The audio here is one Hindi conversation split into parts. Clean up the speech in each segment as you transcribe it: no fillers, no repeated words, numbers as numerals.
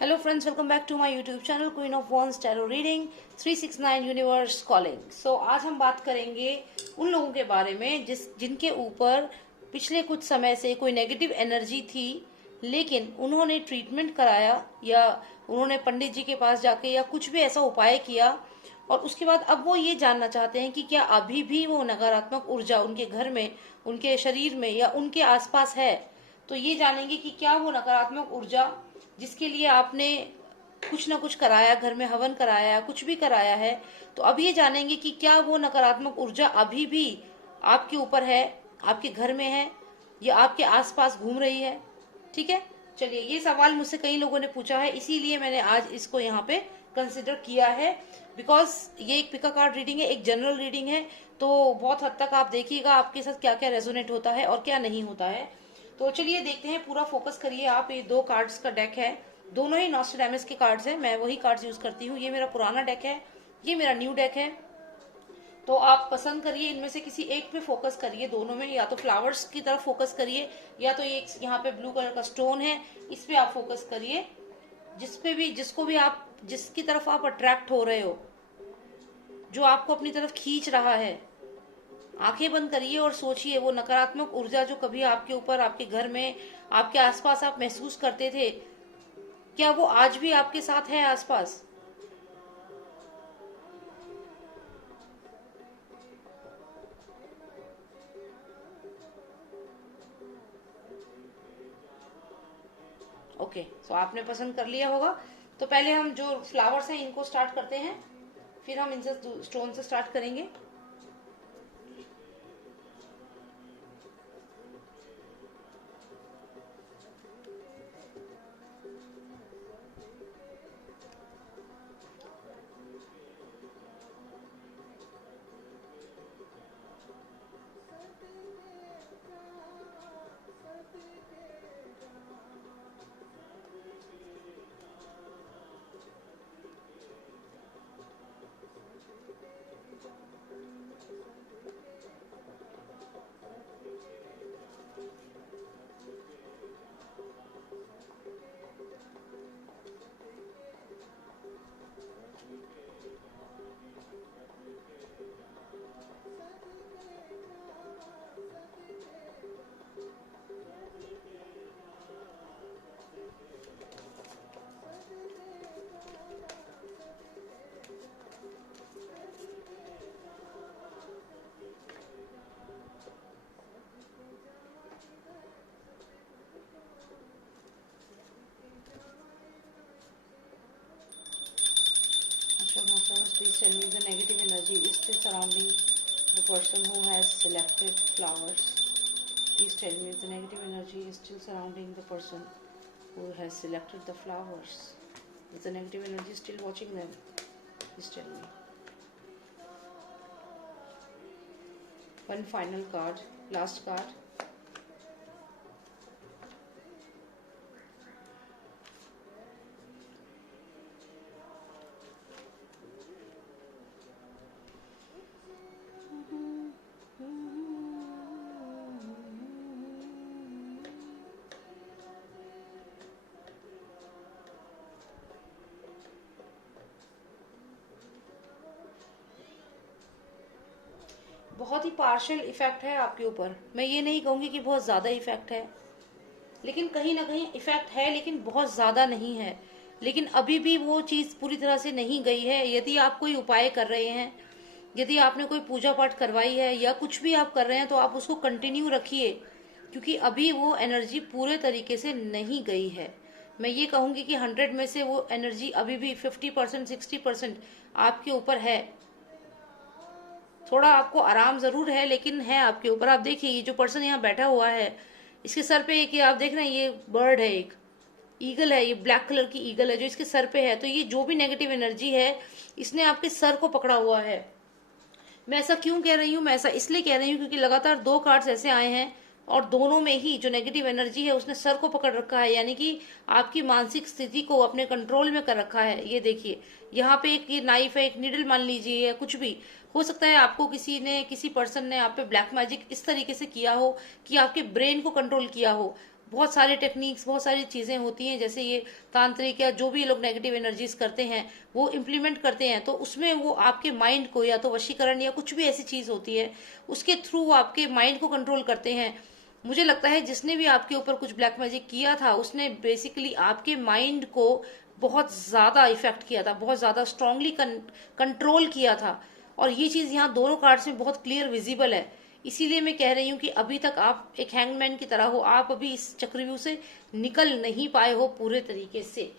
Hello friends, welcome back to my YouTube channel Queen of Wands Tarot Reading 369 Universe Calling। So आज हम बात करेंगे उन लोगों के बारे में जिनके ऊपर पिछले कुछ समय से कोई नेगेटिव एनर्जी थी, लेकिन उन्होंने ट्रीटमेंट कराया या उन्होंने पंडित जी के पास जाके या कुछ भी ऐसा उपाय किया और उसके बाद अब वो ये जानना चाहते हैं कि क्या अभी भी वो नकारात्मक ऊर्जा उनके घर में, उनके शरीर में या उनके आसपास है। तो ये जानेंगे कि क्या वो नकारात्मक ऊर्जा जिसके लिए आपने कुछ ना कुछ कराया, घर में हवन कराया, कुछ भी कराया है, तो अब ये जानेंगे कि क्या वो नकारात्मक ऊर्जा अभी भी आपके ऊपर है, आपके घर में है या आपके आसपास घूम रही है। ठीक है, चलिए, ये सवाल मुझसे कई लोगों ने पूछा है, इसीलिए मैंने आज इसको यहाँ पे कंसिडर किया है। बिकॉज ये एक पिका कार्ड रीडिंग है, एक जनरल रीडिंग है, तो बहुत हद तक आप देखिएगा आपके साथ क्या क्या रेजोनेट होता है और क्या नहीं होता है। तो चलिए देखते हैं, पूरा फोकस करिए आप। ये दो कार्ड्स का डेक है, दोनों ही नॉस्ट्रेडामस के कार्ड्स हैं, मैं वही कार्ड्स यूज करती हूँ। ये मेरा पुराना डेक है, ये मेरा न्यू डेक है। तो आप पसंद करिए, इनमें से किसी एक पे फोकस करिए, दोनों में, या तो फ्लावर्स की तरफ फोकस करिए या तो एक यहाँ पे ब्लू कलर का स्टोन है, इस पे आप फोकस करिए। जिसपे भी, जिसको भी आप, जिसकी तरफ आप अट्रैक्ट हो रहे हो, जो आपको अपनी तरफ खींच रहा है, आंखें बंद करिए और सोचिए वो नकारात्मक ऊर्जा जो कभी आपके ऊपर, आपके घर में, आपके आसपास आप महसूस करते थे, क्या वो आज भी आपके साथ है आसपास। ओके, तो आपने पसंद कर लिया होगा। तो पहले हम जो फ्लावर्स हैं इनको स्टार्ट करते हैं, फिर हम इनसे स्टोन से स्टार्ट करेंगे। Please tell me the negative energy is still surrounding the person who has selected flowers. Please tell me the negative energy is still surrounding the person who has selected the flowers. Is the negative energy still watching them? Please tell me. One final card, last card. बहुत ही पार्शियल इफेक्ट है आपके ऊपर, मैं ये नहीं कहूंगी कि बहुत ज्यादा इफेक्ट है, लेकिन कहीं ना कहीं इफेक्ट है, लेकिन बहुत ज्यादा नहीं है। लेकिन अभी भी वो चीज पूरी तरह से नहीं गई है। यदि आप कोई उपाय कर रहे हैं, यदि आपने कोई पूजा पाठ करवाई है या कुछ भी आप कर रहे हैं, तो आप उसको कंटिन्यू रखिए, क्योंकि अभी वो एनर्जी पूरे तरीके से नहीं गई है। मैं ये कहूंगी कि 100 में से वो एनर्जी अभी भी 50%, 60% आपके ऊपर है। थोड़ा आपको आराम जरूर है, लेकिन है आपके ऊपर। आप देखिए, ये जो पर्सन यहाँ बैठा हुआ है, इसके सर पे एक, ये आप देख रहे हैं, ये बर्ड है, एक ईगल है, ये ब्लैक कलर की ईगल है जो इसके सर पे है। तो ये जो भी नेगेटिव एनर्जी है, इसने आपके सर को पकड़ा हुआ है। मैं ऐसा क्यों कह रही हूँ, मैं ऐसा इसलिए कह रही हूँ क्योंकि लगातार दो कार्ड्स ऐसे आए हैं और दोनों में ही जो नेगेटिव एनर्जी है उसने सर को पकड़ रखा है, यानी कि आपकी मानसिक स्थिति को अपने कंट्रोल में कर रखा है। ये देखिए, यहाँ पे एक ये नाइफ है, एक नीडल मान लीजिए, या कुछ भी हो सकता है। आपको किसी पर्सन ने आप पे ब्लैक मैजिक इस तरीके से किया हो कि आपके ब्रेन को कंट्रोल किया हो। बहुत सारे टेक्निक्स, बहुत सारी चीज़ें होती हैं, जैसे ये तांत्रिक या जो भी लोग नेगेटिव एनर्जीज करते हैं वो इम्प्लीमेंट करते हैं, तो उसमें वो आपके माइंड को या तो वशीकरण या कुछ भी ऐसी चीज़ होती है उसके थ्रू आपके माइंड को कंट्रोल करते हैं। मुझे लगता है जिसने भी आपके ऊपर कुछ ब्लैक मैजिक किया था उसने बेसिकली आपके माइंड को बहुत ज़्यादा इफेक्ट किया था, बहुत ज़्यादा स्ट्रांगली कंट्रोल किया था। और ये चीज़ यहाँ दोनों कार्ड्स में बहुत क्लियर विजिबल है। इसीलिए मैं कह रही हूँ कि अभी तक आप एक हैंगमैन की तरह हो, आप अभी इस चक्रव्यूह से निकल नहीं पाए हो पूरे तरीके से।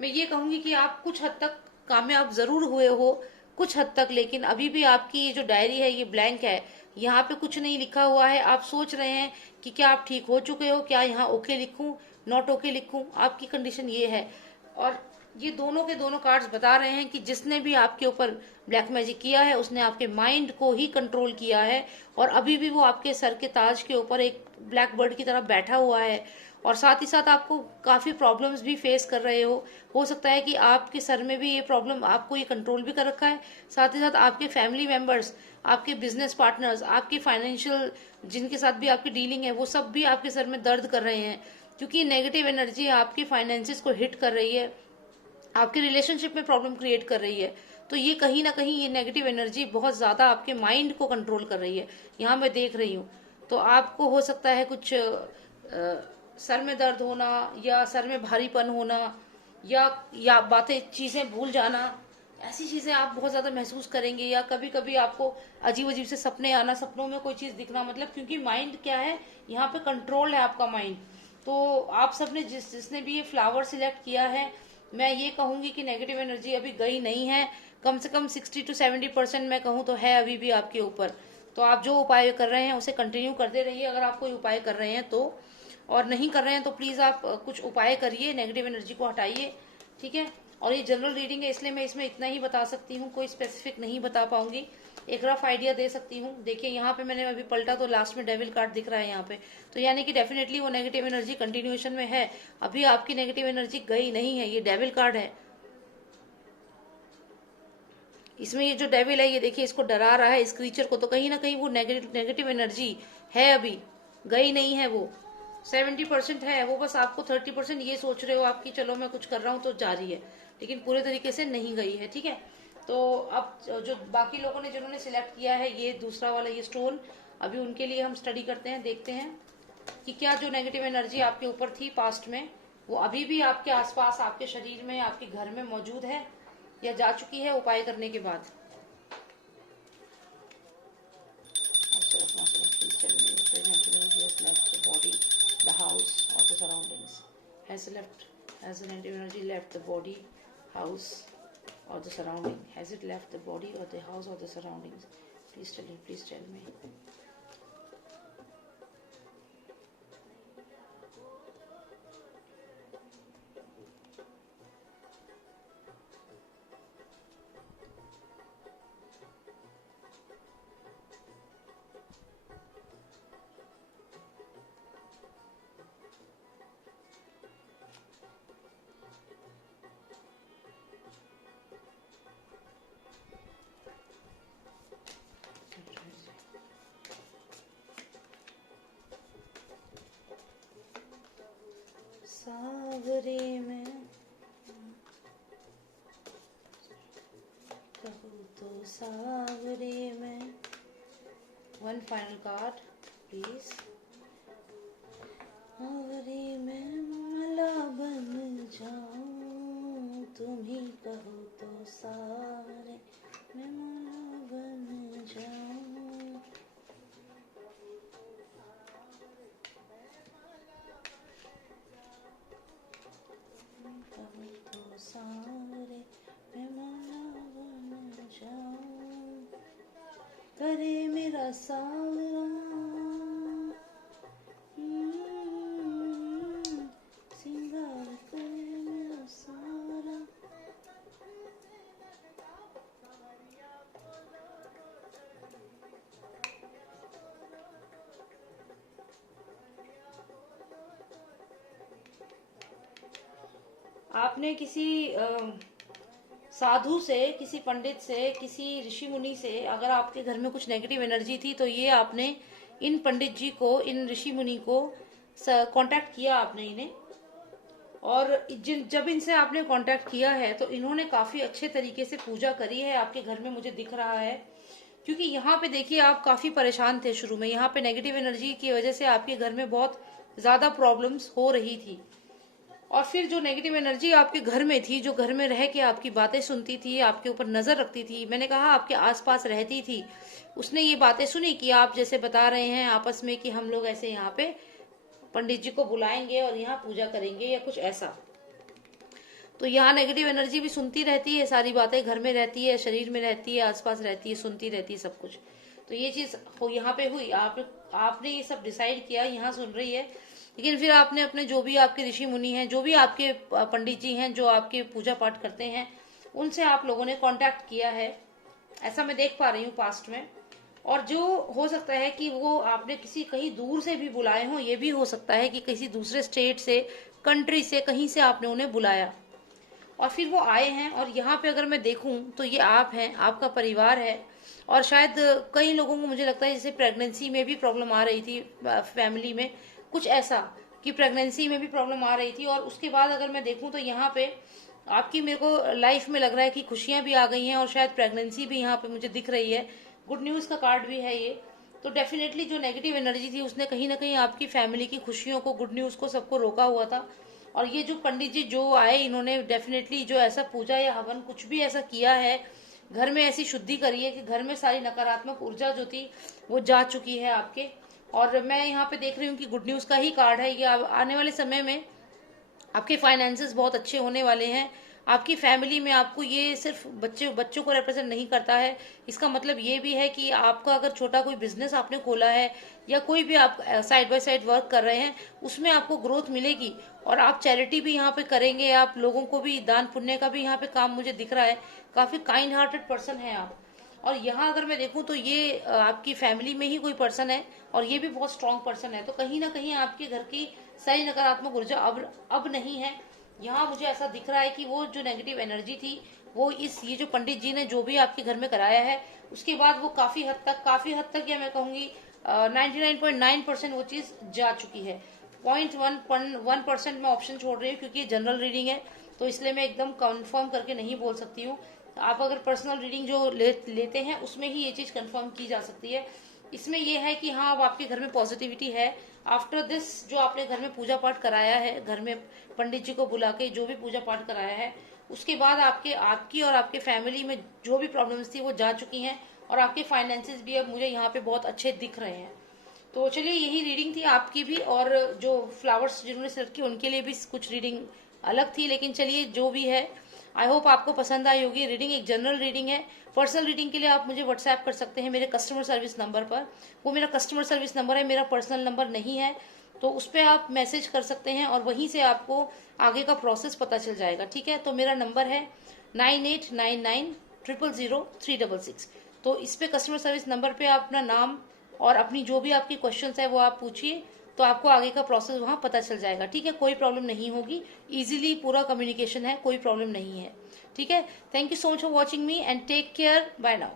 मैं ये कहूंगी कि आप कुछ हद तक कामयाब जरूर हुए हो, कुछ हद तक, लेकिन अभी भी आपकी ये जो डायरी है ये ब्लैंक है, यहाँ पे कुछ नहीं लिखा हुआ है। आप सोच रहे हैं कि क्या आप ठीक हो चुके हो, क्या यहाँ ओके लिखूं, नॉट ओके लिखूं, आपकी कंडीशन ये है। और ये दोनों के दोनों कार्ड्स बता रहे हैं कि जिसने भी आपके ऊपर ब्लैक मैजिक किया है उसने आपके माइंड को ही कंट्रोल किया है, और अभी भी वो आपके सर के ताज के ऊपर एक ब्लैक बर्ड की तरह बैठा हुआ है। और साथ ही साथ आपको काफी प्रॉब्लम्स भी फेस कर रहे हो सकता है कि आपके सर में भी ये प्रॉब्लम, आपको ये कंट्रोल भी कर रखा है। साथ ही साथ आपके फैमिली मेंबर्स, आपके बिजनेस पार्टनर्स, आपके फाइनेंशियल जिनके साथ भी आपकी डीलिंग है वो सब भी आपके सर में दर्द कर रहे हैं, क्योंकि नेगेटिव एनर्जी आपकी फाइनेंसिस को हिट कर रही है, आपके रिलेशनशिप में प्रॉब्लम क्रिएट कर रही है। तो ये कहीं ना कहीं ये नेगेटिव एनर्जी बहुत ज्यादा आपके माइंड को कंट्रोल कर रही है, यहाँ मैं देख रही हूँ। तो आपको हो सकता है कुछ सर में दर्द होना, या सर में भारीपन होना, या बातें चीजें भूल जाना, ऐसी चीजें आप बहुत ज्यादा महसूस करेंगे। या कभी कभी आपको अजीब अजीब से सपने आना, सपनों में कोई चीज दिखना, मतलब क्योंकि माइंड क्या है यहाँ पे, कंट्रोल है आपका माइंड। तो आप सबने जिसने भी ये फ्लावर सिलेक्ट किया है, मैं ये कहूंगी कि नेगेटिव एनर्जी अभी गई नहीं है, कम से कम 60 to 70% मैं कहूँ तो है अभी भी आपके ऊपर। तो आप जो उपाय कर रहे हैं उसे कंटिन्यू करते रहिए, अगर आप कोई उपाय कर रहे हैं तो। और नहीं कर रहे हैं तो प्लीज आप कुछ उपाय करिए, नेगेटिव एनर्जी को हटाइए, ठीक है। और ये जनरल रीडिंग है इसलिए मैं इसमें इतना ही बता सकती हूँ, कोई स्पेसिफिक नहीं बता पाऊंगी, एक रफ आइडिया दे सकती हूँ। देखिए यहाँ पे मैंने अभी पलटा तो लास्ट में डेविल कार्ड दिख रहा है यहाँ पे, तो यानी कि डेफिनेटली वो नेगेटिव एनर्जी कंटिन्यूएशन में है, अभी आपकी नेगेटिव एनर्जी गई नहीं है, ये डेविल कार्ड है। इसमें ये जो डेविल है ये देखिए इसको डरा रहा है इस क्रीचर को, तो कहीं ना कहीं वो नेगेटिव एनर्जी है, अभी गई नहीं है वो। 70% है वो, बस आपको 30% ये सोच रहे हो आपकी, चलो मैं कुछ कर रहा हूँ तो जारी है, लेकिन पूरे तरीके से नहीं गई है, ठीक है। तो अब जो बाकी लोगों ने जिन्होंने सिलेक्ट किया है ये दूसरा वाला ये स्टोन, अभी उनके लिए हम स्टडी करते हैं, देखते हैं कि क्या जो नेगेटिव एनर्जी आपके ऊपर थी पास्ट में वो अभी भी आपके आसपास, आपके शरीर में, आपके घर में मौजूद है या जा चुकी है उपाय करने के बाद। Has the negative energy left the body, house, or the surrounding? Has it left the body or the house or the surroundings? Please tell me. सावरे में कहूँ तो सावरे में। One final card please. सावरे में माला बन जाऊं, तुम ही कहो तो सावरे में माला बन जाऊं। सावरे मैं माला बन जाऊं, करे मेरा सावरा सिंगार करे मेरा सारा। आपने किसी साधु से, किसी पंडित से, किसी ऋषि मुनि से अगर आपके घर में कुछ नेगेटिव एनर्जी थी तो ये आपने इन पंडित जी को, इन ऋषि मुनि को कांटेक्ट किया आपने इन्हें, और जब इनसे आपने कांटेक्ट किया है तो इन्होंने काफी अच्छे तरीके से पूजा करी है आपके घर में, मुझे दिख रहा है। क्योंकि यहाँ पे देखिए आप काफी परेशान थे शुरू में, यहाँ पे नेगेटिव एनर्जी की वजह से आपके घर में बहुत ज्यादा प्रॉब्लम्स हो रही थी। और फिर जो नेगेटिव एनर्जी आपके घर में थी, जो घर में रह के आपकी बातें सुनती थी, आपके ऊपर नजर रखती थी, मैंने कहा आपके आसपास रहती थी, उसने ये बातें सुनी कि आप जैसे बता रहे हैं आपस में कि हम लोग ऐसे यहाँ पे पंडित जी को बुलाएंगे और यहाँ पूजा करेंगे या कुछ ऐसा। तो यहाँ नेगेटिव एनर्जी भी सुनती रहती है, सारी बातें घर में रहती है, शरीर में रहती है, आसपास रहती है, सुनती रहती है सब कुछ। तो ये चीज यहाँ पे हुई, आपने ये सब डिसाइड किया, यहाँ सुन रही है। लेकिन फिर आपने अपने जो भी आपके ऋषि मुनि हैं, जो भी आपके पंडित जी हैं, जो आपके पूजा पाठ करते हैं, उनसे आप लोगों ने कांटेक्ट किया है, ऐसा मैं देख पा रही हूँ पास्ट में। और जो हो सकता है कि वो आपने किसी कहीं दूर से भी बुलाए हों, ये भी हो सकता है कि किसी दूसरे स्टेट से, कंट्री से, कहीं से आपने उन्हें बुलाया और फिर वो आए हैं। और यहाँ पे अगर मैं देखूं तो ये आप हैं, आपका परिवार है। और शायद कई लोगों को मुझे लगता है जैसे प्रेगनेंसी में भी प्रॉब्लम आ रही थी फैमिली में, कुछ ऐसा कि प्रेगनेंसी में भी प्रॉब्लम आ रही थी। और उसके बाद अगर मैं देखूं तो यहाँ पे आपकी मेरे को लाइफ में लग रहा है कि खुशियां भी आ गई हैं और शायद प्रेगनेंसी भी यहाँ पे मुझे दिख रही है। गुड न्यूज का कार्ड भी है ये। तो डेफिनेटली जो नेगेटिव एनर्जी थी उसने कहीं ना कहीं आपकी फैमिली की खुशियों को, गुड न्यूज को, सबको रोका हुआ था। और ये जो पंडित जी जो आए, इन्होंने डेफिनेटली जो ऐसा पूजा या हवन कुछ भी ऐसा किया है, घर में ऐसी शुद्धि करी है कि घर में सारी नकारात्मक ऊर्जा जो थी वो जा चुकी है आपके। और मैं यहाँ पे देख रही हूँ कि गुड न्यूज का ही कार्ड है ये। आने वाले समय में आपके फाइनेंसेस बहुत अच्छे होने वाले हैं। आपकी फैमिली में आपको ये सिर्फ बच्चों को रिप्रेजेंट नहीं करता है, इसका मतलब ये भी है कि आपका अगर छोटा कोई बिजनेस आपने खोला है या कोई भी आप साइड बाय साइड वर्क कर रहे हैं, उसमें आपको ग्रोथ मिलेगी। और आप चैरिटी भी यहाँ पे करेंगे, आप लोगों को भी दान पुण्य का भी यहाँ पे काम मुझे दिख रहा है। काफी काइंड हार्टेड पर्सन है आप। और यहाँ अगर मैं देखूं तो ये आपकी फैमिली में ही कोई पर्सन है और ये भी बहुत स्ट्रांग पर्सन है। तो कहीं ना कहीं आपके घर की सारी नकारात्मक ऊर्जा अब नहीं है। यहाँ मुझे ऐसा दिख रहा है कि वो जो नेगेटिव एनर्जी थी वो ये जो पंडित जी ने जो भी आपके घर में कराया है, उसके बाद वो काफी हद तक या मैं कहूंगी 99.9% वो चीज जा चुकी है। 0.1% में ऑप्शन छोड़ रही हूँ क्योंकि ये जनरल रीडिंग है, तो इसलिए मैं एकदम कंफर्म करके नहीं बोल सकती हूँ। आप अगर पर्सनल रीडिंग जो लेते हैं उसमें ही ये चीज कंफर्म की जा सकती है। इसमें यह है कि हाँ, अब आपके घर में पॉजिटिविटी है। आफ्टर दिस जो आपने घर में पूजा पाठ कराया है, घर में पंडित जी को बुला के जो भी पूजा पाठ कराया है, उसके बाद आपकी और आपके फैमिली में जो भी प्रॉब्लम्स थी वो जा चुकी हैं। और आपके फाइनेंसेस भी अब मुझे यहाँ पे बहुत अच्छे दिख रहे हैं। तो चलिए, यही रीडिंग थी आपकी भी। और जो फ्लावर्स जिन्होंने सिलेक्ट की उनके लिए भी कुछ रीडिंग अलग थी, लेकिन चलिए जो भी है, आई होप आपको पसंद आई होगी। रीडिंग एक जनरल रीडिंग है। पर्सनल रीडिंग के लिए आप मुझे व्हाट्सएप कर सकते हैं मेरे कस्टमर सर्विस नंबर पर। वो मेरा कस्टमर सर्विस नंबर है, मेरा पर्सनल नंबर नहीं है। तो उस पर आप मैसेज कर सकते हैं और वहीं से आपको आगे का प्रोसेस पता चल जाएगा। ठीक है, तो मेरा नंबर है 9899000366। तो इस पे कस्टमर सर्विस नंबर पे आप अपना नाम और अपनी जो भी आपकी क्वेश्चंस है वो आप पूछिए, तो आपको आगे का प्रोसेस वहां पता चल जाएगा। ठीक है, कोई प्रॉब्लम नहीं होगी, इजीली पूरा कम्युनिकेशन है, कोई प्रॉब्लम नहीं है। ठीक है, thank you so much for watching me and take care, bye now.